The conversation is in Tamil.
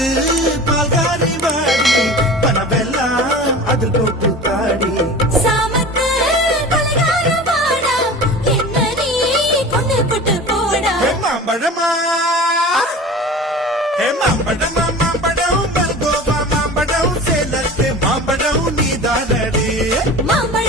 பாக்கு பால்காரி வாடி பணமெல்லாம் அதில் போட்டு தாடி சாமத்து கொலைகார வாடா என்ன நீ கொண்டு போட்டு போடா மாம்பழமா மாம்பழமா மாம்பழம் மல்கோவா மாம்பழம் சேலத்து மாம்பழம் நீதானடி மாம்பழம்